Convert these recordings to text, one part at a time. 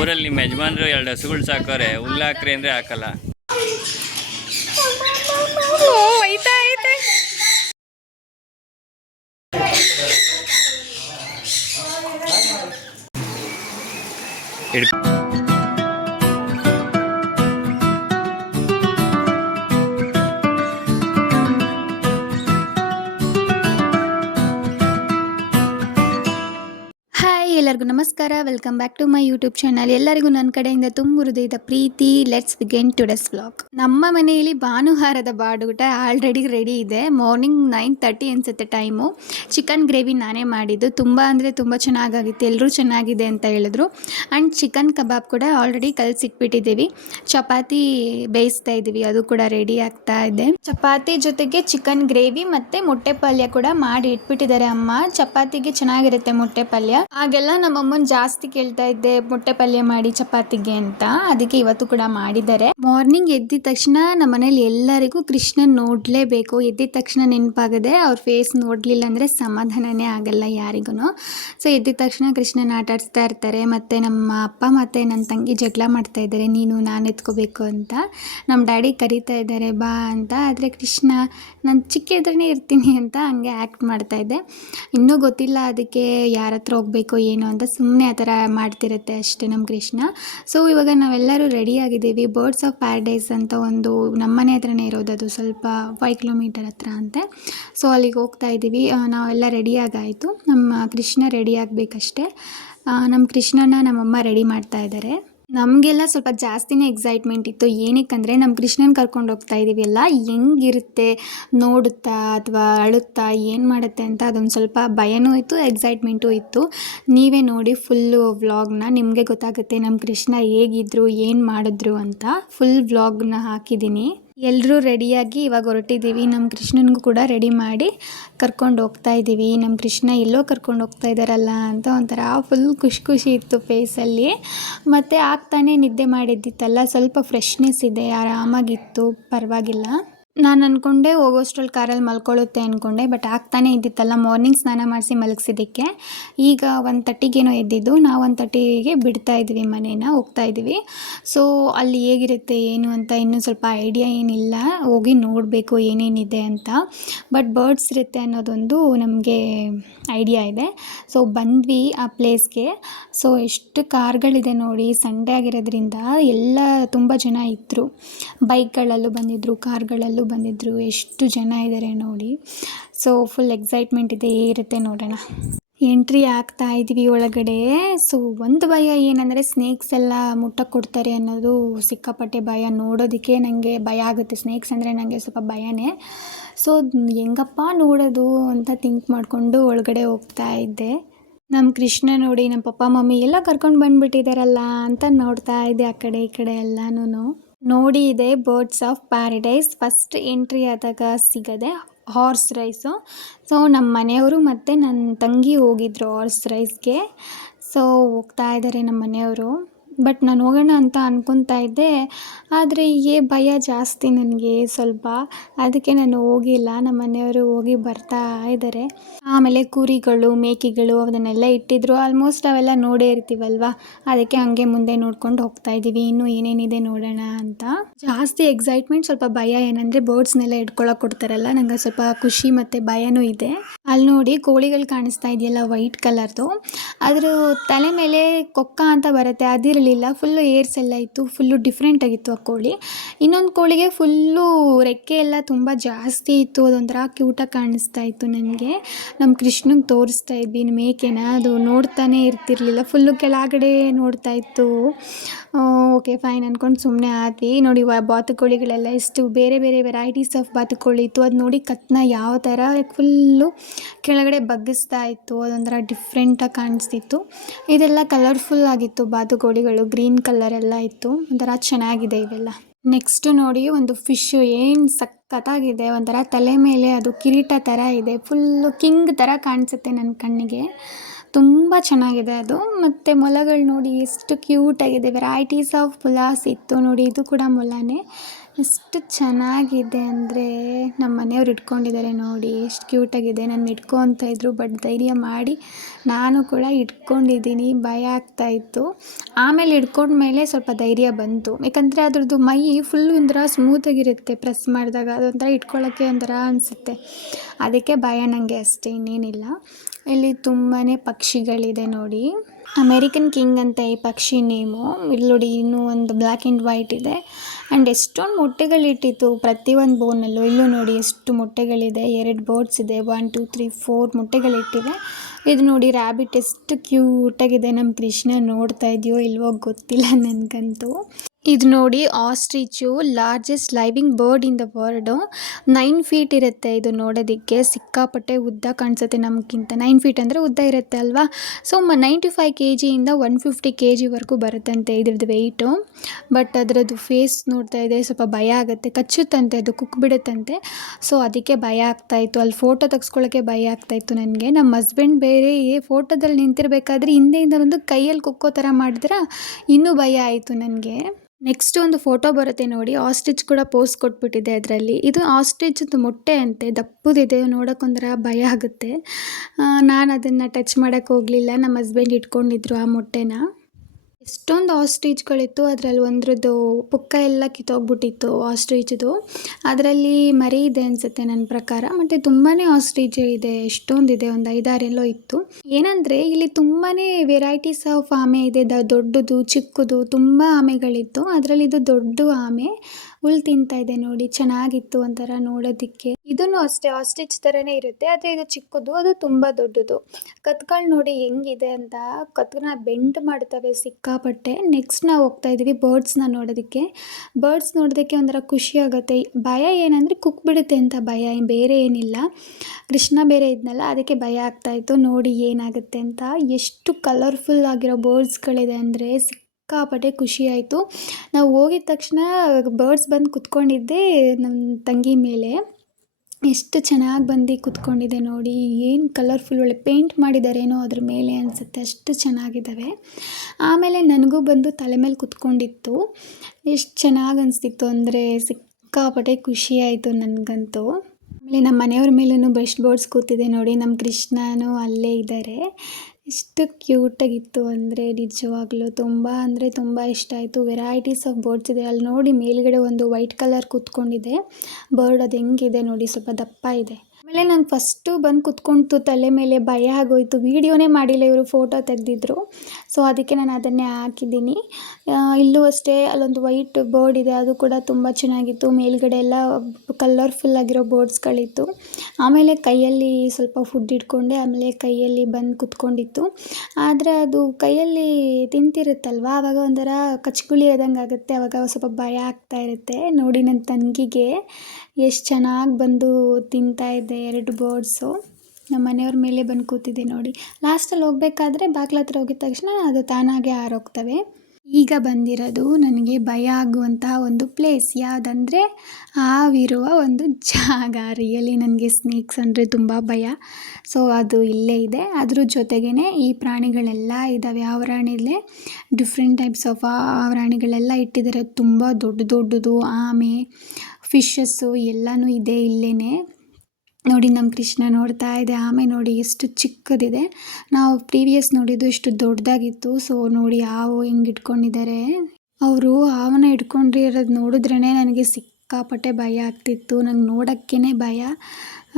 ಊರಲ್ಲಿ ನಿಮ್ಮ ಯಜಮಾನ್ರು 2 ಹಸುಗಳು ಸಾಕೋರೆ, ಹುಲ್ಲು ಹಾಕ್ರಿ ಅಂದರೆ ಹಾಕಲ್ಲ. ಐತೆ ಐತೆ ಎಲ್ಲರಿಗೂ ನಮಸ್ಕಾರ. Welcome back to my YouTube channel. ಎಲ್ಲರಿಗೂ ನನ್ನ ಕಡೆಯಿಂದ ತುಂಬ ಹೃದಯದ ಪ್ರೀತಿ. Let's begin today's vlog. ನಮ್ಮ ಮನೆಯಲ್ಲಿ ಭಾನುವಾರದ ಬಾಡೂಟ ಆಲ್ರೆಡಿ ರೆಡಿ ಇದೆ. ಮಾರ್ನಿಂಗ್ 9:30 ಅನಿಸುತ್ತೆ ಟೈಮು. ಚಿಕನ್ ಗ್ರೇವಿ ನಾನೇ ಮಾಡಿದ್ದು. ತುಂಬ ಅಂದರೆ ತುಂಬ ಚೆನ್ನಾಗಾಗಿತ್ತು. ಎಲ್ಲರೂ ಚೆನ್ನಾಗಿದೆ ಅಂತ ಹೇಳಿದ್ರು. ಆ್ಯಂಡ್ ಚಿಕನ್ ಕಬಾಬ್ ಕೂಡ ಆಲ್ರೆಡಿ ಕಲಸಿಟ್ಬಿಟ್ಟಿದ್ದೀವಿ. ಚಪಾತಿ ಬೇಯಿಸ್ತಾ ಇದ್ದೀವಿ, ಅದು ಕೂಡ ರೆಡಿ ಆಗ್ತಾ ಇದೆ. ಚಪಾತಿ ಜೊತೆಗೆ ಚಿಕನ್ ಗ್ರೇವಿ ಮತ್ತು ಮೊಟ್ಟೆ ಪಲ್ಯ ಕೂಡ ಮಾಡಿ ಇಟ್ಬಿಟ್ಟಿದ್ದಾರೆ ಅಮ್ಮ. ಚಪಾತಿಗೆ ಚೆನ್ನಾಗಿರುತ್ತೆ ಮೊಟ್ಟೆ ಪಲ್ಯ. ಹಾಗೆಲ್ಲ ನಮ್ಮಮ್ಮನ ಜಾಸ್ತಿ ಕೇಳ್ತಾ ಇದ್ದೆ ಮೊಟ್ಟೆ ಪಲ್ಯ ಮಾಡಿ ಚಪಾತಿಗೆ ಅಂತ. ಅದಕ್ಕೆ ಇವತ್ತು ಕೂಡ ಮಾಡಿದ್ದಾರೆ. ಮಾರ್ನಿಂಗ್ ಎದ್ದಿದ ತಕ್ಷಣ ನಮ್ಮ ಮನೇಲಿ ಎಲ್ಲರಿಗೂ ಕೃಷ್ಣನ್ ನೋಡ್ಲೇಬೇಕು. ಎದ್ದಿದ ತಕ್ಷಣ ನೆನಪಾಗದೆ ಅವ್ರ ಫೇಸ್ ನೋಡ್ಲಿಲ್ಲ ಅಂದ್ರೆ ಸಮಾಧಾನನೇ ಆಗಲ್ಲ ಯಾರಿಗೂ. ಸೊ ಎದ್ದಿದ ತಕ್ಷಣ ಕೃಷ್ಣನ್ ಆಟ ಆಡಿಸ್ತಾ ಇರ್ತಾರೆ. ಮತ್ತೆ ನಮ್ಮ ಅಪ್ಪ ಮತ್ತೆ ನನ್ನ ತಂಗಿ ಜಗಳ ಮಾಡ್ತಾ ಇದ್ದಾರೆ, ನೀನು ನಾನು ಎತ್ಕೋಬೇಕು ಅಂತ. ನಮ್ಮ ಡ್ಯಾಡಿ ಕರೀತಾ ಇದ್ದಾರೆ ಬಾ ಅಂತ. ಆದರೆ ಕೃಷ್ಣ ನಾನು ಚಿಕ್ಕ ಎದುರನೇ ಇರ್ತೀನಿ ಅಂತ ಹಂಗೆ ಆ್ಯಕ್ಟ್ ಮಾಡ್ತಾ ಇದ್ದೆ. ಇನ್ನೂ ಗೊತ್ತಿಲ್ಲ ಅದಕ್ಕೆ ಯಾರ ಹತ್ರ ಹೋಗ್ಬೇಕು ಏನು ಅಂತ, ಸುಮ್ಮನೆ ಆ ಥರ ಮಾಡ್ತಿರುತ್ತೆ ಅಷ್ಟೇ ನಮ್ಮ ಕೃಷ್ಣ. ಸೊ ಇವಾಗ ನಾವೆಲ್ಲರೂ ರೆಡಿ ಆಗಿದ್ದೀವಿ. ಬರ್ಡ್ಸ್ ಆಫ್ ಪ್ಯಾರಡೈಸ್ ಅಂತ ಒಂದು ನಮ್ಮನೆ ಹತ್ರನೇ ಇರೋದು, ಅದು ಸ್ವಲ್ಪ 5 ಕಿಲೋಮೀಟರ್ ಹತ್ರ ಅಂತೆ. ಸೊ ಅಲ್ಲಿಗೆ ಹೋಗ್ತಾ ಇದ್ದೀವಿ. ನಾವೆಲ್ಲ ರೆಡಿಯಾಗಾಯಿತು. ನಮ್ಮ ಕೃಷ್ಣ ರೆಡಿ ಆಗಬೇಕಷ್ಟೆ. ನಮ್ಮ ಕೃಷ್ಣನ ನಮ್ಮಮ್ಮ ರೆಡಿ ಮಾಡ್ತಾ ಇದ್ದಾರೆ. ನಮಗೆಲ್ಲ ಸ್ವಲ್ಪ ಜಾಸ್ತಿನೇ ಎಕ್ಸೈಟ್ಮೆಂಟ್ ಇತ್ತು. ಏನಕ್ಕಂದರೆ ನಮ್ಮ ಕೃಷ್ಣನ ಕರ್ಕೊಂಡು ಹೋಗ್ತಾ ಇದ್ದೀವಿ ಎಲ್ಲ, ಹೆಂಗಿರುತ್ತೆ ನೋಡುತ್ತಾ ಅಥವಾ ಅಳುತ್ತಾ ಏನು ಮಾಡುತ್ತೆ ಅಂತ ಅದೊಂದು ಸ್ವಲ್ಪ ಭಯನೂ ಇತ್ತು, ಎಕ್ಸೈಟ್ಮೆಂಟು ಇತ್ತು. ನೀವೇ ನೋಡಿ ಫುಲ್ಲು ವ್ಲಾಗ್ನ, ನಿಮಗೆ ಗೊತ್ತಾಗುತ್ತೆ ನಮ್ಮ ಕೃಷ್ಣ ಹೇಗಿದ್ರು ಏನು ಮಾಡಿದ್ರು ಅಂತ. ಫುಲ್ ವ್ಲಾಗ್ನ ಹಾಕಿದ್ದೀನಿ. ಎಲ್ಲರೂ ರೆಡಿಯಾಗಿ ಇವಾಗ ಹೊರಟಿದ್ದೀವಿ. ನಮ್ಮ ಕೃಷ್ಣನಿಗೂ ಕೂಡ ರೆಡಿ ಮಾಡಿ ಕರ್ಕೊಂಡು ಹೋಗ್ತಾ ಇದ್ದೀವಿ. ನಮ್ಮ ಕೃಷ್ಣ ಎಲ್ಲೋ ಕರ್ಕೊಂಡು ಹೋಗ್ತಾ ಇದ್ದಾರಲ್ಲ ಅಂತ ಒಂಥರ ಫುಲ್ ಖುಷಿ ಇತ್ತು ಫೇಸಲ್ಲಿ. ಮತ್ತು ಆಗ್ತಾನೆ ನಿದ್ದೆ ಮಾಡಿದ್ದಿತ್ತಲ್ಲ, ಸ್ವಲ್ಪ ಫ್ರೆಶ್ನೆಸ್ ಇದೆ, ಆರಾಮಾಗಿತ್ತು, ಪರವಾಗಿಲ್ಲ. ನಾನು ಅಂದ್ಕೊಂಡೆ ಹೋಗೋಷ್ಟ್ರಲ್ಲಿ ಕಾರಲ್ಲಿ ಮಲ್ಕೊಳ್ಳುತ್ತೆ ಅಂದ್ಕೊಂಡೆ, ಬಟ್ ಆಗ್ತಾನೆ ಇದ್ದಿತ್ತಲ್ಲ ಮಾರ್ನಿಂಗ್ ಸ್ನಾನ ಮಾಡಿಸಿ ಮಲಗಿಸಿದ್ದಕ್ಕೆ. ಈಗ 1:30ಗೇನೋ ಎದ್ದಿದ್ದು. ನಾವು 1:30ಗೆ ಬಿಡ್ತಾ ಇದ್ವಿ, ಮನೇನ ಹೋಗ್ತಾ ಇದ್ವಿ. ಸೊ ಅಲ್ಲಿ ಹೇಗಿರುತ್ತೆ ಏನು ಅಂತ ಇನ್ನೂ ಸ್ವಲ್ಪ ಐಡಿಯಾ ಏನಿಲ್ಲ, ಹೋಗಿ ನೋಡಬೇಕು ಏನೇನಿದೆ ಅಂತ. ಬಟ್ ಬರ್ಡ್ಸ್ ಇರುತ್ತೆ ಅನ್ನೋದೊಂದು ನಮಗೆ ಐಡಿಯಾ ಇದೆ. ಸೊ ಬಂದ್ವಿ ಆ ಪ್ಲೇಸ್ಗೆ. ಸೊ ಎಷ್ಟು ಕಾರ್ಗಳಿದೆ ನೋಡಿ, ಸಂಡೇ ಆಗಿರೋದ್ರಿಂದ ಎಲ್ಲ ತುಂಬ ಜನ ಇದ್ದರು. ಬೈಕ್ಗಳಲ್ಲೂ ಬಂದಿದ್ದರು, ಕಾರ್ಗಳಲ್ಲೂ ಬಂದಿದ್ದರು, ಎಷ್ಟು ಜನ ಇದ್ದಾರೆ ನೋಡಿ. ಸೊ ಫುಲ್ ಎಕ್ಸೈಟ್ಮೆಂಟ್ ಇದೆ, ಹೇಗಿರುತ್ತೆ ನೋಡೋಣ. ಎಂಟ್ರಿ ಆಗ್ತಾ ಇದ್ವಿ ಒಳಗಡೆ. ಸೊ ಒಂದು ಭಯ ಏನಂದರೆ ಸ್ನೇಕ್ಸ್ ಎಲ್ಲ ಮುಟ್ಟಕ್ಕೆ ಕೊಡ್ತಾರೆ ಅನ್ನೋದು ಸಿಕ್ಕಾಪಟ್ಟೆ ಭಯ. ನೋಡೋದಕ್ಕೆ ನನಗೆ ಭಯ ಆಗುತ್ತೆ, ಸ್ನೇಕ್ಸ್ ಅಂದರೆ ನನಗೆ ಸ್ವಲ್ಪ ಭಯನೇ. ಸೊ ಹೆಂಗಪ್ಪ ನೋಡೋದು ಅಂತ ಥಿಂಕ್ ಮಾಡಿಕೊಂಡು ಒಳಗಡೆ ಹೋಗ್ತಾ ಇದ್ದೆ. ನಮ್ಮ ಕೃಷ್ಣ ನೋಡಿ ನಮ್ಮ ಪಪ್ಪ ಮಮ್ಮಿ ಎಲ್ಲ ಕರ್ಕೊಂಡು ಬಂದುಬಿಟ್ಟಿದ್ದಾರಲ್ಲ ಅಂತ ನೋಡ್ತಾ ಇದ್ದೆ ಆ ಕಡೆ ಈ ಕಡೆ ಎಲ್ಲನೂ. ನೋಡಿ ಇದೆ birds of paradise. First entry ಆದಾಗ ಸಿಗದೆ ಹಾರ್ಸ್ ರೈಸು. ಸೊ ನಮ್ಮ ಮನೆಯವರು ಮತ್ತು ನನ್ನ ತಂಗಿ ಹೋಗಿದ್ರು ಹಾರ್ಸ್ ರೈಸ್ಗೆ. ಸೊ ಹೋಗ್ತಾ ಇದ್ದಾರೆ ನಮ್ಮ ಮನೆಯವರು. ಬಟ್ ನಾನು ಹೋಗೋಣ ಅಂತ ಅಂದ್ಕೊತಾ ಇದ್ದೆ, ಆದರೆ ಭಯ ಜಾಸ್ತಿ ನನಗೆ ಸ್ವಲ್ಪ, ಅದಕ್ಕೆ ನಾನು ಹೋಗಿಲ್ಲ. ನಮ್ಮ ಮನೆಯವರು ಹೋಗಿ ಬರ್ತಾ ಇದ್ದಾರೆ. ಆಮೇಲೆ ಕುರಿಗಳು ಮೇಕೆಗಳು ಅದನ್ನೆಲ್ಲ ಇಟ್ಟಿದ್ರು. ಆಲ್ಮೋಸ್ಟ್ ಅವೆಲ್ಲ ನೋಡೇ ಇರ್ತೀವಲ್ವ, ಅದಕ್ಕೆ ಹಂಗೆ ಮುಂದೆ ನೋಡ್ಕೊಂಡು ಹೋಗ್ತಾ ಇದ್ದೀವಿ. ಇನ್ನೂ ಏನೇನಿದೆ ನೋಡೋಣ ಅಂತ. ಜಾಸ್ತಿ ಎಕ್ಸೈಟ್ಮೆಂಟ್, ಸ್ವಲ್ಪ ಭಯ ಏನಂದರೆ ಬರ್ಡ್ಸ್ನೆಲ್ಲ ಇಟ್ಕೊಳಕ್ಕೆ ಕೊಡ್ತಾರಲ್ಲ, ನಂಗೆ ಸ್ವಲ್ಪ ಖುಷಿ ಮತ್ತು ಭಯನೂ ಇದೆ. ಅಲ್ಲಿ ನೋಡಿ ಕೋಳಿಗಳು ಕಾಣಿಸ್ತಾ ಇದೆಯಲ್ಲ ವೈಟ್ ಕಲರ್ದು, ಅದ್ರ ತಲೆ ಮೇಲೆ ಕೊಕ್ಕ ಅಂತ ಬರುತ್ತೆ, ಅದಿರಲಿಲ್ಲ. ಫುಲ್ಲು ಏರ್ಸ್ ಎಲ್ಲ ಇತ್ತು, ಫುಲ್ಲು ಡಿಫ್ರೆಂಟ್ ಆಗಿತ್ತು ಆ ಕೋಳಿ. ಇನ್ನೊಂದು ಕೋಳಿಗೆ ಫುಲ್ಲು ರೆಕ್ಕೆ ಎಲ್ಲ ತುಂಬ ಜಾಸ್ತಿ ಇತ್ತು, ಅದೊಂಥರ ಕ್ಯೂಟಾಗಿ ಕಾಣಿಸ್ತಾ ಇತ್ತು ನನಗೆ. ನಮ್ಮ ಕೃಷ್ಣಂಗೆ ತೋರಿಸ್ತಾ ಇದ್ವಿ ಮೇಕೆನ, ಅದು ನೋಡ್ತಾನೆ ಇರ್ತಿರ್ಲಿಲ್ಲ, ಫುಲ್ಲು ಕೆಳಗಡೆ ನೋಡ್ತಾ ಇತ್ತು. ಓಕೆ ಫೈನ್ ಅಂದ್ಕೊಂಡು ಸುಮ್ಮನೆ ಆದ್ವಿ. ನೋಡಿ ಬಾತುಕೋಳಿಗಳೆಲ್ಲ ಎಷ್ಟು ಬೇರೆ ಬೇರೆ ವೆರೈಟೀಸ್ ಆಫ್ ಬಾತುಕೋಳಿ ಇತ್ತು. ಅದು ನೋಡಿ ಕತ್ನ ಯಾವ ಥರ ಫುಲ್ಲು ಕೆಳಗಡೆ ಬಗ್ಗಿಸ್ತಾ ಇತ್ತು, ಅದೊಂಥರ ಡಿಫ್ರೆಂಟಾಗಿ ಕಾಣಿಸ್ತಿತ್ತು. ಇದೆಲ್ಲ ಕಲರ್ಫುಲ್ ಆಗಿತ್ತು ಬಾತುಕೋಳಿಗಳು, ಗ್ರೀನ್ ಕಲರ್ ಎಲ್ಲ ಇತ್ತು, ಒಂಥರ ಚೆನ್ನಾಗಿದೆ ಇವೆಲ್ಲ. ನೆಕ್ಸ್ಟು ನೋಡಿ ಒಂದು ಫಿಶ್ಶು, ಏನು ಸಖತ್ತಾಗಿದೆ, ಒಂಥರ ತಲೆ ಮೇಲೆ ಅದು ಕಿರೀಟ ಥರ ಇದೆ, ಫುಲ್ಲು ಕಿಂಗ್ ಥರ ಕಾಣಿಸುತ್ತೆ ನನ್ನ ಕಣ್ಣಿಗೆ. ತುಂಬ ಚೆನ್ನಾಗಿದೆ ಅದು. ಮತ್ತು ಮೊಲಗಳು ನೋಡಿ ಎಷ್ಟು ಕ್ಯೂಟಾಗಿದೆ, ವೆರೈಟೀಸ್ ಆಫ್ ಮೊಲಾಸ್ ಇತ್ತು ನೋಡಿ. ಇದು ಕೂಡ ಮೊಲನೇ, ಎಷ್ಟು ಚೆನ್ನಾಗಿದೆ ಅಂದರೆ ನಮ್ಮ ಮನೆಯವ್ರು ಇಟ್ಕೊಂಡಿದ್ದಾರೆ ನೋಡಿ, ಎಷ್ಟು ಕ್ಯೂಟಾಗಿದೆ. ನಾನು ಇಟ್ಕೊ ಅಂತ ಇದ್ರು, ಬಟ್ ಧೈರ್ಯ ಮಾಡಿ ನಾನು ಕೂಡ ಇಟ್ಕೊಂಡಿದ್ದೀನಿ. ಭಯ ಆಗ್ತಾಯಿತ್ತು. ಆಮೇಲೆ ಇಟ್ಕೊಂಡ್ಮೇಲೆ ಸ್ವಲ್ಪ ಧೈರ್ಯ ಬಂತು. ಯಾಕಂದರೆ ಅದ್ರದ್ದು ಮೈ ಫುಲ್ಲು ಒಂಥರ ಸ್ಮೂತಾಗಿರುತ್ತೆ, ಪ್ರೆಸ್ ಮಾಡಿದಾಗ ಅದೊಂಥರ ಇಟ್ಕೊಳ್ಳೋಕ್ಕೆ ಒಂಥರ ಅನಿಸುತ್ತೆ. ಅದಕ್ಕೆ ಭಯ ನನಗೆ, ಅಷ್ಟೇ, ಇನ್ನೇನಿಲ್ಲ. ಇಲ್ಲಿ ತುಂಬಾ ಪಕ್ಷಿಗಳಿದೆ ನೋಡಿ. ಅಮೇರಿಕನ್ ಕಿಂಗ್ ಅಂತ ಈ ಪಕ್ಷಿ ನೇಮು. ಇಲ್ಲಿ ನೋಡಿ ಇನ್ನೂ ಒಂದು ಬ್ಲ್ಯಾಕ್ ಆ್ಯಂಡ್ ವೈಟ್ ಇದೆ. ಆ್ಯಂಡ್ ಎಷ್ಟೊಂದು ಮೊಟ್ಟೆಗಳಿಟ್ಟಿತ್ತು ಪ್ರತಿಯೊಂದು ಬೋನಲ್ಲೂ. ಇಲ್ಲೂ ನೋಡಿ ಎಷ್ಟು ಮೊಟ್ಟೆಗಳಿದೆ. 2 ಬರ್ಡ್ಸ್ ಇದೆ. 1 2 3 4 ಮೊಟ್ಟೆಗಳಿಟ್ಟಿವೆ. ಇದು ನೋಡಿ ರ್ಯಾಬಿಟ್ ಎಷ್ಟು ಕ್ಯೂಟಾಗಿದೆ. ನಮ್ಮ ಕೃಷ್ಣ ನೋಡ್ತಾ ಇದೆಯೋ ಇಲ್ವೋ ಗೊತ್ತಿಲ್ಲ ನನಗಂತೂ. ಇದು ನೋಡಿ ostrich, largest living bird in the world. 9 feet ಇರುತ್ತೆ ಇದು ನೋಡೋದಕ್ಕೆ. ಸಿಕ್ಕಾಪಟ್ಟೆ ಉದ್ದ ಕಾಣಿಸುತ್ತೆ ನಮಗಿಂತ. 9 ಫೀಟ್ ಅಂದರೆ ಉದ್ದ ಇರುತ್ತೆ ಅಲ್ವಾ. ಸೊ 95 kgಯಿಂದ 150 kgವರೆಗೂ ಬರುತ್ತಂತೆ ಇದ್ರದ್ದು ವೆಯ್ಟು. ಬಟ್ ಅದರದ್ದು ಫೇಸ್ ನೋಡ್ತಾ ಇದೆ, ಸ್ವಲ್ಪ ಭಯ ಆಗುತ್ತೆ. ಕಚ್ಚುತ್ತಂತೆ, ಅದು ಕುಕ್ಬಿಡುತ್ತಂತೆ. ಸೊ ಅದಕ್ಕೆ ಭಯ ಆಗ್ತಾಯಿತ್ತು. ಅಲ್ಲಿ ಫೋಟೋ ತೆಗೆಸ್ಕೊಳ್ಳೋಕ್ಕೆ ಭಯ ಆಗ್ತಾಯಿತ್ತು ನನಗೆ. ನಮ್ಮ ಹಸ್ಬೆಂಡ್ ಬೇರೆ ಫೋಟೋದಲ್ಲಿ ನಿಂತಿರಬೇಕಾದ್ರೆ ಹಿಂದೆಯಿಂದ ಒಂದು ಕೈಯಲ್ಲಿ ಕುಕ್ಕೋ ಥರ ಮಾಡಿದ್ರೆ ಇನ್ನೂ ಭಯ ಆಯಿತು ನನಗೆ. ನೆಕ್ಸ್ಟ್ ಒಂದು ಫೋಟೋ ಬರುತ್ತೆ ನೋಡಿ, ಆಸ್ಟ್ರಿಚ್ ಕೂಡ ಪೋಸ್ ಕೊಟ್ಬಿಟ್ಟಿದೆ ಅದರಲ್ಲಿ. ಇದು ಆಸ್ಟ್ರಿಚ್ದು ಮೊಟ್ಟೆ ಅಂತೆ, ದಪ್ಪದಿದೆ, ನೋಡೋಕ್ಕೊಂಥರ ಭಯ ಆಗುತ್ತೆ. ನಾನು ಅದನ್ನು ಟಚ್ ಮಾಡೋಕ್ಕೆ ಹೋಗಲಿಲ್ಲ. ನಮ್ಮ ಹಸ್ಬೆಂಡ್ ಇಟ್ಕೊಂಡಿದ್ರು ಆ ಮೊಟ್ಟೆನ. ಎಷ್ಟೊಂದು ಆಸ್ಟ್ರಿಚ್ಗಳಿತ್ತು. ಅದರಲ್ಲಿ ಒಂದ್ರದ್ದು ಪುಕ್ಕ ಎಲ್ಲ ಕಿತ್ತೋಗ್ಬಿಟ್ಟಿತ್ತು ಆಸ್ಟ್ರಿಚ್ದು. ಅದರಲ್ಲಿ ಮರಿ ಇದೆ ಅನಿಸುತ್ತೆ ನನ್ನ ಪ್ರಕಾರ. ಮತ್ತು ತುಂಬಾ ಆಸ್ಟ್ರಿಚ್ ಇದೆ, ಎಷ್ಟೊಂದಿದೆ, ಒಂದು 5-6 ಎಲ್ಲೋ ಇತ್ತು. ಏನಂದರೆ ಇಲ್ಲಿ ತುಂಬಾ ವೆರೈಟೀಸ್ ಆಫ್ ಆಮೆ ಇದೆ. ದೊಡ್ಡದು ಚಿಕ್ಕದು ತುಂಬ ಆಮೆಗಳಿತ್ತು. ಅದರಲ್ಲಿ ಇದು ದೊಡ್ಡ ಆಮೆ ಹುಲ್ ತಿಂತಾ ಇದೆ ನೋಡಿ, ಚೆನ್ನಾಗಿತ್ತು ಒಂಥರ ನೋಡೋದಕ್ಕೆ. ಇದನ್ನು ಅಷ್ಟೇ ಆಸ್ಟ್ರಿಚ್ ಥರನೇ ಇರುತ್ತೆ, ಆದರೆ ಇದು ಚಿಕ್ಕದು, ಅದು ತುಂಬ ದೊಡ್ಡದು. ಕತ್ಗಳು ನೋಡಿ ಹೆಂಗಿದೆ ಅಂತ, ಕತ್ಗಳನ್ನ ಬೆಂಡ್ ಮಾಡ್ತವೆ ಸಿಕ್ಕಾಪಟ್ಟೆ. ನೆಕ್ಸ್ಟ್ ನಾವು ಹೋಗ್ತಾ ಇದ್ದೀವಿ ಬರ್ಡ್ಸ್ನ ನೋಡೋದಕ್ಕೆ. ಬರ್ಡ್ಸ್ ನೋಡೋದಕ್ಕೆ ಒಂಥರ ಖುಷಿ ಆಗುತ್ತೆ. ಭಯ ಏನಂದರೆ ಕುಕ್ಬಿಡುತ್ತೆ ಅಂತ ಭಯ, ಬೇರೆ ಏನಿಲ್ಲ. ಕೃಷ್ಣ ಬೇರೆ ಇದ್ನಲ್ಲ, ಅದಕ್ಕೆ ಭಯ ಆಗ್ತಾಯಿತ್ತು. ನೋಡಿ ಏನಾಗುತ್ತೆ ಅಂತ. ಎಷ್ಟು ಕಲರ್ಫುಲ್ ಆಗಿರೋ ಬರ್ಡ್ಸ್ಗಳಿದೆ ಅಂದರೆ ಸಿಕ್ಕಾಪಟ್ಟೆ ಖುಷಿ ಆಯಿತು. ನಾವು ಹೋಗಿದ ತಕ್ಷಣ ಬರ್ಡ್ಸ್ ಬಂದು ಕುತ್ಕೊಂಡಿದ್ದೆ ನಮ್ಮ ತಂಗಿ ಮೇಲೆ. ಎಷ್ಟು ಚೆನ್ನಾಗಿ ಬಂದು ಕುತ್ಕೊಂಡಿದೆ ನೋಡಿ. ಏನು ಕಲರ್ಫುಲ್, ಒಳ್ಳೆ ಪೇಂಟ್ ಮಾಡಿದ್ದಾರೇನೋ ಅದ್ರ ಮೇಲೆ ಅನಿಸುತ್ತೆ, ಅಷ್ಟು ಚೆನ್ನಾಗಿದ್ದಾವೆ. ಆಮೇಲೆ ನನಗೂ ಬಂದು ತಲೆ ಮೇಲೆ ಕುತ್ಕೊಂಡಿತ್ತು. ಎಷ್ಟು ಚೆನ್ನಾಗಿ ಅನಿಸ್ತಿತ್ತು ಅಂದರೆ ಸಿಕ್ಕಾಪಟ್ಟೆ ಖುಷಿ ಆಯಿತು ನನಗಂತೂ. ಆಮೇಲೆ ನಮ್ಮ ಮನೆಯವ್ರ ಮೇಲೂ ಬೆಸ್ಟ್ ಬರ್ಡ್ಸ್ ಕೂತಿದೆ ನೋಡಿ. ನಮ್ಮ ಕೃಷ್ಣನೂ ಅಲ್ಲೇ ಇದ್ದಾರೆ. ಎಷ್ಟು ಕ್ಯೂಟಾಗಿತ್ತು ಅಂದರೆ ನಿಜವಾಗ್ಲೂ ತುಂಬ ಅಂದರೆ ತುಂಬ ಇಷ್ಟ ಆಯಿತು. ವೆರೈಟೀಸ್ ಆಫ್ ಬರ್ಡ್ಸ್ ಇದೆ. ಅಲ್ಲಿ ನೋಡಿ ಮೇಲ್ಗಡೆ ಒಂದು ವೈಟ್ ಕಲರ್ ಕೂತ್ಕೊಂಡಿದೆ ಬರ್ಡ್. ಅದು ಹೆಂಗಿದೆ ನೋಡಿ, ಸ್ವಲ್ಪ ದಪ್ಪ ಇದೆ. ಆಮೇಲೆ ನಾನು ಫಸ್ಟು ಬಂದು ಕುತ್ಕೊಂತು ತಲೆ ಮೇಲೆ, ಭಯ ಆಗೋಯ್ತು. ವೀಡಿಯೋನೇ ಮಾಡಿಲ್ಲ ಇವರು, ಫೋಟೋ ತೆಗೆದಿದ್ರು. ಸೊ ಅದಕ್ಕೆ ನಾನು ಅದನ್ನೇ ಹಾಕಿದ್ದೀನಿ. ಇಲ್ಲೂ ಅಷ್ಟೇ ಅಲ್ಲೊಂದು ವೈಟ್ ಬರ್ಡ್ ಇದೆ, ಅದು ಕೂಡ ತುಂಬ ಚೆನ್ನಾಗಿತ್ತು. ಮೇಲ್ಗಡೆ ಎಲ್ಲ ಕಲರ್ಫುಲ್ ಆಗಿರೋ ಬರ್ಡ್ಸ್ಗಳಿತ್ತು. ಆಮೇಲೆ ಕೈಯಲ್ಲಿ ಸ್ವಲ್ಪ ಫುಡ್ ಇಟ್ಕೊಂಡೆ. ಆಮೇಲೆ ಕೈಯಲ್ಲಿ ಬಂದು ಕುತ್ಕೊಂಡಿತ್ತು. ಆದರೆ ಅದು ಕೈಯಲ್ಲಿ ತಿಂತಿರುತ್ತಲ್ವ, ಆವಾಗ ಒಂಥರ ಕಚ್ಗುಳಿ ಆದಂಗೆ ಆಗುತ್ತೆ. ಆವಾಗ ಸ್ವಲ್ಪ ಭಯ ಆಗ್ತಾ ಇರುತ್ತೆ ನೋಡಿ. ನನ್ನ ತಂಗಿಗೆ ಎಷ್ಟು ಚೆನ್ನಾಗಿ ಬಂದು ತಿಂತಾ ಇದೆ 2 ಬರ್ಡ್ಸು. ನಮ್ಮ ಮನೆಯವ್ರ ಮೇಲೆ ಬಂದು ಕೂತಿದೆ ನೋಡಿ. ಲಾಸ್ಟಲ್ಲಿ ಹೋಗಬೇಕಾದ್ರೆ ಬಾಗ್ಲ ಹತ್ರ ಹೋಗಿದ ತಕ್ಷಣ ಅದು ತಾನಾಗೆ ಹಾರೋಗ್ತವೆ. ಈಗ ಬಂದಿರೋದು ನನಗೆ ಭಯ ಆಗುವಂತಹ ಒಂದು ಪ್ಲೇಸ್ ಯಾವುದಂದರೆ ಹಾವಿರುವ ಒಂದು ಜಾಗ. ರಿಯಲಿ ನನಗೆ ಸ್ನೇಕ್ಸ್ ಅಂದರೆ ತುಂಬ ಭಯ. ಸೊ ಅದು ಇಲ್ಲೇ ಇದೆ. ಅದ್ರ ಜೊತೆಗೇ ಈ ಪ್ರಾಣಿಗಳೆಲ್ಲ ಇದ್ದಾವೆ. ಆವರಾಣಿಲೇ ಡಿಫ್ರೆಂಟ್ ಟೈಪ್ಸ್ ಆಫ್ ಆವರಾಣಿಗಳೆಲ್ಲ ಇಟ್ಟಿದ್ದಾರೆ. ತುಂಬ ದೊಡ್ಡದು ಆಮೆ, ಫಿಶಸ್ಸು ಎಲ್ಲನೂ ಇದೆ ಇಲ್ಲೇ ನೋಡಿ. ನಮ್ಮ ಕೃಷ್ಣ ನೋಡ್ತಾ ಇದೆ. ಆಮೆ ನೋಡಿ ಎಷ್ಟು ಚಿಕ್ಕದಿದೆ. ನಾವು ಪ್ರೀವಿಯಸ್ ನೋಡಿದ್ದು ಎಷ್ಟು ದೊಡ್ಡದಾಗಿತ್ತು. ಸೊ ನೋಡಿ ಹಾವು ಹೆಂಗೆ ಇಟ್ಕೊಂಡಿದ್ದಾರೆ. ಅವರು ಹಾವನ್ನ ಇಟ್ಕೊಂಡಿರೋದು ನೋಡಿದ್ರೇ ನನಗೆ ಸಿಕ್ಕಾಪಟ್ಟೆ ಭಯ ಆಗ್ತಿತ್ತು. ನಂಗೆ ನೋಡೋಕ್ಕೇ ಭಯ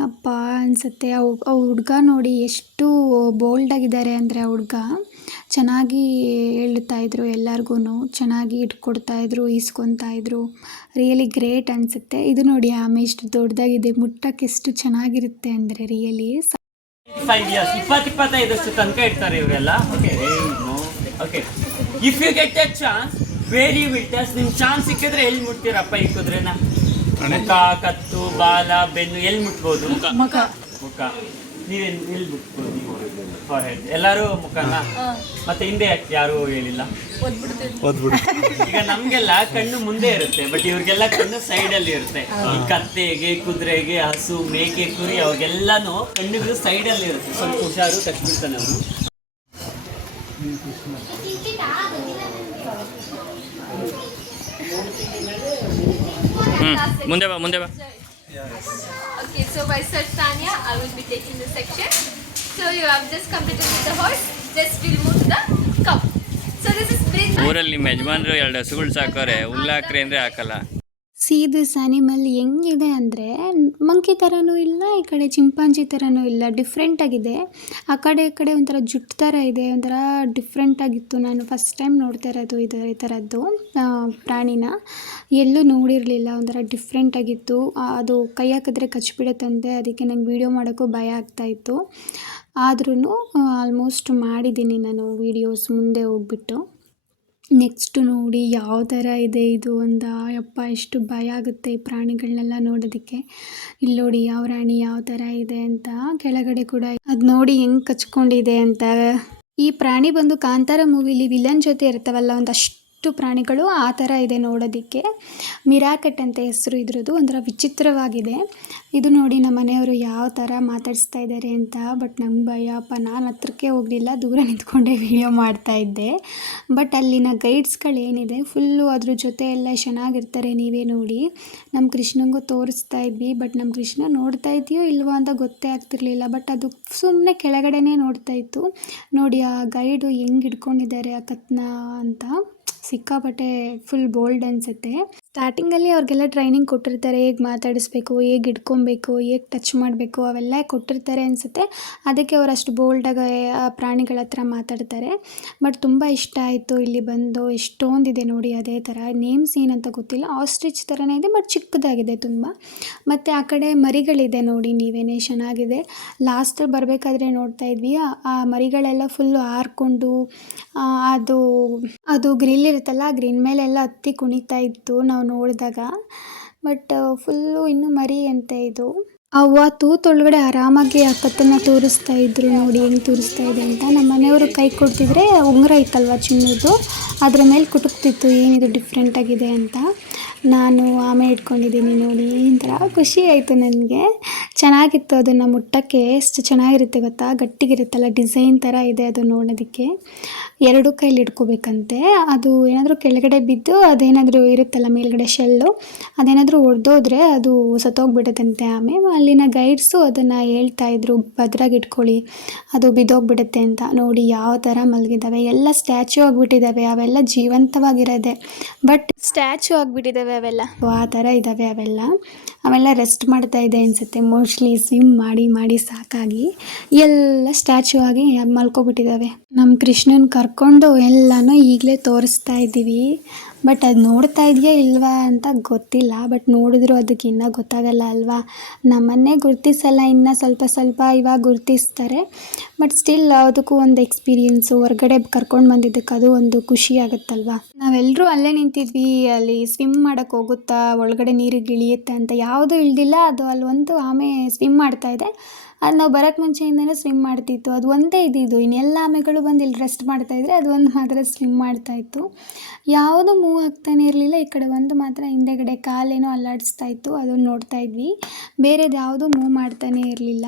ಅಪ್ಪ ಅನಿಸುತ್ತೆ. ಆ ಹುಡ್ಗ ನೋಡಿ ಎಷ್ಟು ಬೋಲ್ಡಾಗಿದ್ದಾರೆ ಅಂದರೆ, ಆ ಹುಡ್ಗ ಚೆನ್ನಾಗಿ ಹೇಳ್ತಾಯಿದ್ರು ಎಲ್ಲರಿಗೂ, ಚೆನ್ನಾಗಿ ಇಟ್ಕೊಡ್ತಾಯಿದ್ರು, ಈಸ್ಕೊತಾಯಿದ್ರು. ರಿಯಲಿ ಗ್ರೇಟ್ ಅನಿಸುತ್ತೆ. ಇದು ನೋಡಿ ಆಮೆ ಎಷ್ಟು ದೊಡ್ಡದಾಗಿದೆ, ಮುಟ್ಟಕ್ಕೆ ಎಷ್ಟು ಚೆನ್ನಾಗಿರುತ್ತೆ ಅಂದರೆ ರಿಯಲಿ. 25 ವರ್ಷ ತನಕ ಇರ್ತಾರೆ ಇವರೆಲ್ಲ. Okay, if you get a chance where you will test. ನಿಮ್ಗೆ ಚಾನ್ಸ್ ಸಿಕ್ಕಿದ್ರೆ ಎಲ್ಲಿ ಮುಟ್ತೀರಪ್ಪ ಈ ಕುದುರೆನ? ಮುಖ, ಕತ್ತು, ಬಾಲ, ಬೆನ್ನು ಎಲ್ಲಿ ಮುಟ್ಬೋದು? ಮುಖ. ನೀವೇನು ಎಲ್ಲಿ ಮುಟ್ಬೋದು? For head. ಎಲ್ಲರೂ ಮುಖನ? ಮತ್ತೆ ಹಿಂದೆ ಯಾರು ಹೇಳಿಲ್ಲ? ಈಗ ನಮ್ಗೆಲ್ಲ ಕಣ್ಣು ಮುಂದೆ ಇರುತ್ತೆ, ಬಟ್ ಇವ್ರಿಗೆಲ್ಲ ಕಣ್ಣು ಸೈಡ್ ಅಲ್ಲಿ ಇರುತ್ತೆ. ಈ ಕತ್ತೆಗೆ, ಕುದುರೆಗೆ, ಹಸು, ಮೇಕೆ, ಕುರಿ ಅವ್ರಿಗೆಲ್ಲಾನು ಕಣ್ಣುಗಳು ಸೈಡ್ ಅಲ್ಲಿ ಇರುತ್ತೆ. ಸ್ವಲ್ಪ ಹುಷಾರು, ಕಚ್ಬಿಡ್ತಾನೆ ಅವನು. ಮುಂದೆ ಬಾ ಮುಂದೆ ಬಾ. Okay, so by Sir Tanya, I will be taking the section. So you have just completed with the horse. Just we'll move to the cow. So this is Brinda. ಊರಲ್ಲಿ ನಿಮ್ಮ ಯಜಮಾನ್ರು 2 ಹಸುಗಳು ಸಾಕೋರೆ, ಹುಲ್ಲಾಕ್ರಿ ಅಂದರೆ ಹಾಕಲ್ಲ. ಸಿ ದಿಸ್ ಆ್ಯನಿಮಲ್ ಹೆಂಗಿದೆ ಅಂದರೆ monkey ಥರನೂ ಇಲ್ಲ, ಈ ಕಡೆ ಚಿಂಪಾಂಜಿ ಥರನೂ ಇಲ್ಲ, ಡಿಫ್ರೆಂಟಾಗಿದೆ. ಆ ಕಡೆ ಈ ಕಡೆ ಒಂಥರ ಜುಟ್ಟು ಥರ ಇದೆ, ಒಂಥರ ಡಿಫ್ರೆಂಟಾಗಿತ್ತು. ನಾನು ಫಸ್ಟ್ ಟೈಮ್ ನೋಡ್ತಾ ಇರೋದು ಈ ಥರದ್ದು ಪ್ರಾಣಿನ. ಎಲ್ಲೂ ನೋಡಿರಲಿಲ್ಲ, ಒಂಥರ ಡಿಫ್ರೆಂಟಾಗಿತ್ತು. ಅದು ಕೈ ಹಾಕಿದ್ರೆ ಕಚ್ಬಿಡುತ್ತಂತೆ, ಅದಕ್ಕೆ ನಂಗೆ ವೀಡಿಯೋ ಮಾಡೋಕ್ಕೂ ಭಯ ಆಗ್ತಾಯಿತ್ತು. ಆದ್ರೂ ಆಲ್ಮೋಸ್ಟ್ ಮಾಡಿದ್ದೀನಿ ನಾನು ವೀಡಿಯೋಸ್ ಮುಂದೆ ಹೋಗ್ಬಿಟ್ಟು. ನೆಕ್ಸ್ಟು ನೋಡಿ ಯಾವ ಥರ ಇದೆ ಇದು ಅಂತ. ಯಪ್ಪ ಎಷ್ಟು ಭಯ ಆಗುತ್ತೆ ಈ ಪ್ರಾಣಿಗಳನ್ನೆಲ್ಲ ನೋಡೋದಕ್ಕೆ. ಇಲ್ಲಿ ನೋಡಿ ಯಾವ ರಾಣಿ ಯಾವ ಥರ ಇದೆ ಅಂತ. ಕೆಳಗಡೆ ಕೂಡ ಅದು ನೋಡಿ ಹೆಂಗೆ ಕಚ್ಕೊಂಡಿದೆ ಅಂತ. ಈ ಪ್ರಾಣಿ ಬಂದು ಕಾಂತಾರ ಮೂವಿಲಿ ವಿಲನ್ ಜೊತೆ ಇರ್ತಾವಲ್ಲ ಒಂದಷ್ಟು ಪ್ರಾಣಿಗಳು, ಆ ಥರ ಇದೆ ನೋಡೋದಕ್ಕೆ. ಮಿರಾಕಟ್ ಅಂತ ಹೆಸರು ಇದ್ರದ್ದು. ಒಂಥರ ವಿಚಿತ್ರವಾಗಿದೆ ಇದು. ನೋಡಿ ನಮ್ಮ ಮನೆಯವರು ಯಾವ ಥರ ಮಾತಾಡಿಸ್ತಾ ಇದ್ದಾರೆ ಅಂತ. ಬಟ್ ನಂಗೆ ಭಯಪ್ಪ, ನಾನು ಹತ್ರಕ್ಕೆ ಹೋಗಲಿಲ್ಲ, ದೂರ ನಿಂತ್ಕೊಂಡೇ ವೀಡಿಯೋ ಮಾಡ್ತಾಯಿದ್ದೆ. ಬಟ್ ಅಲ್ಲಿನ ಗೈಡ್ಸ್ಗಳೇನಿದೆ ಫುಲ್ಲು ಅದ್ರ ಜೊತೆ ಎಲ್ಲ ಚೆನ್ನಾಗಿರ್ತಾರೆ. ನೀವೇ ನೋಡಿ, ನಮ್ಮ ಕೃಷ್ಣಂಗೂ ತೋರಿಸ್ತಾ ಇದ್ವಿ. ಬಟ್ ನಮ್ಮ ಕೃಷ್ಣ ನೋಡ್ತಾ ಇದೆಯೋ ಇಲ್ವೋ ಅಂತ ಗೊತ್ತೇ ಆಗ್ತಿರ್ಲಿಲ್ಲ. ಬಟ್ ಅದು ಸುಮ್ಮನೆ ಕೆಳಗಡೆನೇ ನೋಡ್ತಾ ಇತ್ತು. ನೋಡಿ ಆ ಗೈಡು ಹೆಂಗೆ ಹಿಡ್ಕೊಂಡಿದ್ದಾರೆ ಆ ಕತ್ನ ಅಂತ. ಸಿಕ್ಕಾಪಟ್ಟೆ ಫುಲ್ ಬೋಲ್ಡ್ ಅನಿಸುತ್ತೆ. ಸ್ಟಾರ್ಟಿಂಗಲ್ಲಿ ಅವ್ರಿಗೆಲ್ಲ ಟ್ರೈನಿಂಗ್ ಕೊಟ್ಟಿರ್ತಾರೆ, ಹೇಗೆ ಮಾತಾಡಿಸ್ಬೇಕು, ಹೇಗೆ ಹಿಡ್ಕೊಬೇಕು, ಹೇಗೆ ಟಚ್ ಮಾಡಬೇಕು, ಅವೆಲ್ಲ ಕೊಟ್ಟಿರ್ತಾರೆ ಅನಿಸುತ್ತೆ. ಅದಕ್ಕೆ ಅವ್ರು ಅಷ್ಟು ಬೋಲ್ಡಾಗಿ ಆ ಪ್ರಾಣಿಗಳ ಹತ್ರ ಮಾತಾಡ್ತಾರೆ. ಬಟ್ ತುಂಬ ಇಷ್ಟ ಆಯಿತು ಇಲ್ಲಿ ಬಂದು. ಎಷ್ಟೊಂದಿದೆ ನೋಡಿ ಅದೇ ಥರ. ನೇಮ್ಸ್ ಏನಂತ ಗೊತ್ತಿಲ್ಲ, ಆಸ್ಟ್ರಿಚ್ ಥರನೇ ಇದೆ ಬಟ್ ಚಿಕ್ಕದಾಗಿದೆ ತುಂಬ. ಮತ್ತು ಆ ಕಡೆ ಮರಿಗಳಿದೆ ನೋಡಿ, ನೀವೇನೇ ಚೆನ್ನಾಗಿದೆ. ಲಾಸ್ಟಲ್ಲಿ ಬರಬೇಕಾದ್ರೆ ನೋಡ್ತಾ ಇದ್ವಿ, ಆ ಮರಿಗಳೆಲ್ಲ ಫುಲ್ಲು ಹಾರ್ಕೊಂಡು ಅದು ಗ್ರಿಲ್ ಇರುತ್ತಲ್ಲ, ಆ ಗ್ರಿಲ್ ಮೇಲೆಲ್ಲ ಹತ್ತಿ ಕುಣಿತಾ ಇತ್ತು ನಾವು ನೋಡಿದಾಗ. ಬಟ್ ಫುಲ್ಲು ಇನ್ನೂ ಮರಿ ಅಂತೆ ಇದು. ಅವ್ವ ತೂತೊಳಗಡೆ ಆರಾಮಾಗಿ ಆ ಕತ್ತನ್ನು ತೋರಿಸ್ತಾ ಇದ್ರು. ನೋಡಿ ಹೆಂಗೆ ತೋರಿಸ್ತಾ ಇದೆ ಅಂತ. ನಮ್ಮ ಮನೆಯವರು ಕೈ ಕೊಡ್ತಿದ್ರೆ ಉಂಗುರ ಇತ್ತಲ್ವ ಚಿನ್ನದ್ದು, ಅದ್ರ ಮೇಲೆ ಕುಟುಕ್ತಿತ್ತು ಏನಿದು ಡಿಫ್ರೆಂಟಾಗಿದೆ ಅಂತ. ನಾನು ಆಮೇಲೆ ಇಟ್ಕೊಂಡಿದ್ದೀನಿ ನೋಡಿ. ಒಂಥರ ಖುಷಿ ಆಯಿತು ನನಗೆ. ಚೆನ್ನಾಗಿತ್ತು ಅದನ್ನು ಮುಟ್ಟಕ್ಕೆ. ಎಷ್ಟು ಚೆನ್ನಾಗಿರುತ್ತೆ ಗೊತ್ತಾ, ಗಟ್ಟಿಗಿರುತ್ತಲ್ಲ, ಡಿಸೈನ್ ಥರ ಇದೆ ಅದು ನೋಡೋದಕ್ಕೆ. 2 ಕೈಲಿ ಇಟ್ಕೋಬೇಕಂತೆ. ಅದು ಏನಾದರೂ ಕೆಳಗಡೆ ಬಿದ್ದು ಅದೇನಾದರೂ ಇರುತ್ತಲ್ಲ ಮೇಲ್ಗಡೆ ಶೆಲ್ಲು, ಅದೇನಾದರೂ ಒಡೆದೋದ್ರೆ ಅದು ಸತ್ತೋಗ್ಬಿಡುತ್ತಂತೆ. ಆಮೇಲೆ ಅಲ್ಲಿನ ಗೈಡ್ಸು ಅದನ್ನು ಹೇಳ್ತಾಯಿದ್ರು, ಭದ್ರಾಗಿ ಇಟ್ಕೊಳ್ಳಿ ಅದು ಬಿದ್ದೋಗ್ಬಿಡುತ್ತೆ ಅಂತ. ನೋಡಿ ಯಾವ ಥರ ಮಲಗಿದ್ದಾವೆ. ಎಲ್ಲ ಸ್ಟ್ಯಾಚ್ಯೂ ಆಗಿಬಿಟ್ಟಿದ್ದಾವೆ, ಅವೆಲ್ಲ ಜೀವಂತವಾಗಿರೋದೆ ಬಟ್ ಸ್ಟ್ಯಾಚ್ಯೂ ಆಗಿಬಿಟ್ಟಿದ್ದಾವೆ ಅವೆಲ್ಲ. ಆ ಥರ ಇದ್ದಾವೆ ಅವೆಲ್ಲ ರೆಸ್ಟ್ ಮಾಡ್ತಾ ಇದೆ ಅನಿಸುತ್ತೆ. ಮೋಸ್ಟ್ಲಿ ಸ್ವಿಮ್ ಮಾಡಿ ಸಾಕಾಗಿ ಎಲ್ಲ ಸ್ಟ್ಯಾಚ್ಯೂ ಆಗಿ ಮಲ್ಕೊಬಿಟ್ಟಿದ್ದಾವೆ. ನಮ್ಮ ಕೃಷ್ಣನ ಕರ್ಕೊಂಡು ಎಲ್ಲನೂ ಈಗಲೇ ತೋರಿಸ್ತಾ ಇದ್ದೀವಿ. ಬಟ್ ಅದು ನೋಡ್ತಾ ಇದೆಯಾ ಇಲ್ವಾ ಅಂತ ಗೊತ್ತಿಲ್ಲ. ಬಟ್ ನೋಡಿದ್ರು ಅದಕ್ಕೆ ಇನ್ನೂ ಗೊತ್ತಾಗಲ್ಲ ಅಲ್ವಾ. ನಮ್ಮನ್ನೇ ಗುರ್ತಿಸಲ್ಲ, ಇನ್ನೂ ಸ್ವಲ್ಪ ಇವಾಗ ಗುರ್ತಿಸ್ತಾರೆ. ಬಟ್ ಸ್ಟಿಲ್ ಅದಕ್ಕೂ ಒಂದು ಎಕ್ಸ್ಪೀರಿಯೆನ್ಸು. ಹೊರಗಡೆ ಕರ್ಕೊಂಡು ಬಂದಿದ್ದಕ್ಕೆ ಅದು ಒಂದು ಖುಷಿ ಆಗುತ್ತಲ್ವ. ನಾವೆಲ್ಲರೂ ಅಲ್ಲೇ ನಿಂತಿದ್ವಿ, ಅಲ್ಲಿ ಸ್ವಿಮ್ ಮಾಡೋಕ್ಕೆ ಹೋಗುತ್ತಾ, ಒಳಗಡೆ ನೀರಿಗೆ ಇಳಿಯುತ್ತೆ ಅಂತ. ಯಾವುದೂ ಇಳ್ದಿಲ್ಲ. ಅದು ಅಲ್ಲಿ ಒಂದು ಆಮೆ ಸ್ವಿಮ್ ಮಾಡ್ತಾಯಿದೆ. ಅದು ನಾವು ಬರೋಕ್ಕೆ ಮುಂಚೆಯಿಂದನೇ ಸ್ವಿಮ್ ಮಾಡ್ತಿತ್ತು. ಅದು ಒಂದೇ ಇದ್ದಿದ್ದು. ಇನ್ನೆಲ್ಲ ಆಮೆಗಳು ಬಂದು ಇಲ್ಲಿ ರೆಸ್ಟ್ ಮಾಡ್ತಾಯಿದ್ರೆ ಅದು ಒಂದು ಮಾತ್ರ ಸ್ವಿಮ್ ಮಾಡ್ತಾಯಿತ್ತು. ಯಾವುದೂ ಮೂವ್ ಆಗ್ತಾನೆ ಇರಲಿಲ್ಲ. ಈ ಕಡೆ ಒಂದು ಮಾತ್ರ ಹಿಂದೆಗಡೆ ಕಾಲೇನೋ ಅಲ್ಲಾಡಿಸ್ತಾ ಇತ್ತು, ಅದನ್ನು ನೋಡ್ತಾ ಇದ್ವಿ. ಬೇರೆದು ಯಾವುದೂ ಮೂವ್ ಮಾಡ್ತಾನೆ ಇರಲಿಲ್ಲ.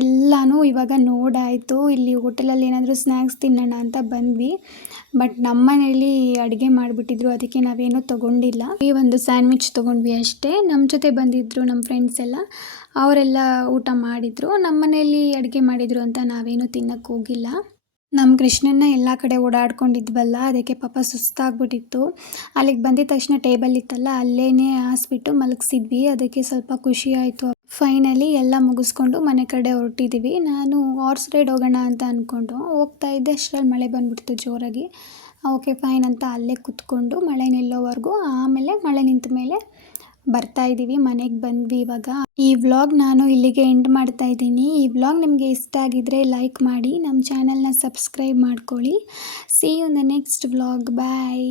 ಎಲ್ಲನೂ ಇವಾಗ ನೋಡಾಯಿತು. ಇಲ್ಲಿ ಹೋಟೆಲಲ್ಲಿ ಏನಾದರೂ ಸ್ನ್ಯಾಕ್ಸ್ ತಿನ್ನೋಣ ಅಂತ ಬಂದ್ವಿ. ಬಟ್ ನಮ್ಮ ಮನೇಲಿ ಅಡುಗೆ ಮಾಡಿಬಿಟ್ಟಿದ್ರು, ಅದಕ್ಕೆ ನಾವೇನೂ ತೊಗೊಂಡಿಲ್ಲ. ಈ ಒಂದು ಸ್ಯಾಂಡ್ವಿಚ್ ತೊಗೊಂಡ್ವಿ ಅಷ್ಟೇ. ನಮ್ಮ ಜೊತೆ ಬಂದಿದ್ದರು ನಮ್ಮ ಫ್ರೆಂಡ್ಸ್ ಎಲ್ಲ, ಅವರೆಲ್ಲ ಊಟ ಮಾಡಿದರು. ನಮ್ಮ ಮನೇಲಿ ಅಡುಗೆ ಮಾಡಿದರು ಅಂತ ನಾವೇನೂ ತಿನ್ನೋಕ್ಕೆ ಹೋಗಿಲ್ಲ. ನಮ್ಮ ಕೃಷ್ಣನ್ನ ಎಲ್ಲ ಕಡೆ ಓಡಾಡ್ಕೊಂಡಿದ್ವಲ್ಲ, ಅದಕ್ಕೆ ಪಾಪ ಸುಸ್ತಾಗ್ಬಿಟ್ಟಿತ್ತು. ಅಲ್ಲಿಗೆ ಬಂದಿದ ತಕ್ಷಣ ಟೇಬಲ್ ಇತ್ತಲ್ಲ, ಅಲ್ಲೇ ಹಾಸ್ಬಿಟ್ಟು ಮಲಗಿಸಿದ್ವಿ. ಅದಕ್ಕೆ ಸ್ವಲ್ಪ ಖುಷಿ ಆಯಿತು. ಫೈನಲಿ ಎಲ್ಲ ಮುಗಿಸ್ಕೊಂಡು ಮನೆ ಕಡೆ ಹೊರಟಿದ್ದೀವಿ. ನಾನು ಹಾರ್ಸ್ ರೈಡ್ ಹೋಗೋಣ ಅಂತ ಅಂದ್ಕೊಂಡು ಹೋಗ್ತಾ ಇದ್ದೆ. ಅಷ್ಟರಲ್ಲಿ ಮಳೆ ಬಂದುಬಿಡ್ತು ಜೋರಾಗಿ. ಓಕೆ ಫೈನ್ ಅಂತ ಅಲ್ಲೇ ಕೂತ್ಕೊಂಡು ಮಳೆ ನಿಲ್ಲೋವರೆಗೂ, ಆಮೇಲೆ ಮಳೆ ನಿಂತ ಮೇಲೆ ಬರ್ತಾ ಇದ್ದೀವಿ. ಮನೆಗೆ ಬಂದ್ವಿ ಇವಾಗ. ಈ ವ್ಲಾಗ್ ನಾನು ಇಲ್ಲಿಗೆ ಎಂಡ್ ಮಾಡ್ತಾ ಇದ್ದೀನಿ. ಈ ವ್ಲಾಗ್ ನಿಮಗೆ ಇಷ್ಟ ಆಗಿದ್ರೆ ಲೈಕ್ ಮಾಡಿ, ನಮ್ಮ ಚಾನಲ್ನ ಸಬ್ಸ್ಕ್ರೈಬ್ ಮಾಡ್ಕೊಳ್ಳಿ. See you in the next vlog. Bye.